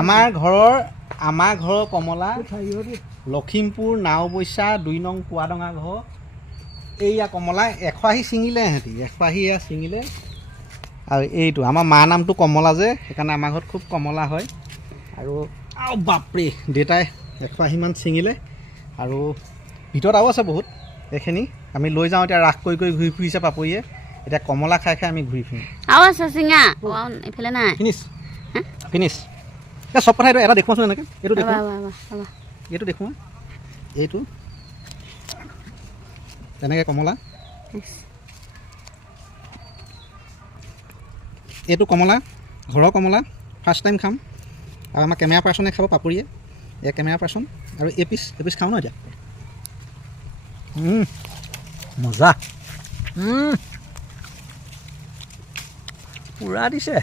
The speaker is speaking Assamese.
আমাৰ ঘৰৰ কমলা লখিমপুৰ নাওবৈচা 2 নং কুৱাডঙা ঘৰ এইয়া কমলা 100 আহি ছিঙিলে সিহঁতি 100 আহি এয়া ছিঙিলে আৰু এইটো আমাৰ মাৰ নামটো কমলা যে সেইকাৰণে আমাৰ ঘৰত খুব কমলা হয় আৰু বাপৰে দেউতাই 100 আহি মান ছিঙিলে আৰু ভিতৰত আৰু আছে বহুত এইখিনি আমি লৈ যাওঁ এতিয়া ৰাস কৰি ঘূৰি ফুৰিছে পাপৰিয়ে এতিয়া কমলা খাই আমি ঘূৰি ফুৰিম আৰু আছে চিঙা এইফালে নাই ফিনিছ চব কথা এটা দেখুৱাচোন এনেকৈ এইটো দেখুৱা এইটো দেখুৱা এইটো তেনেকৈ কমলা এইটো কমলা ঘৰৰ কমলা ফাৰ্ষ্ট টাইম খাম আৰু আমাৰ কেমেৰা পাৰ্চনে খাব পাপৰিয়ে এয়া কেমেৰা পাৰ্চন আৰু এপিচ খাওঁ ন এতিয়া মজা পূৰা দিছে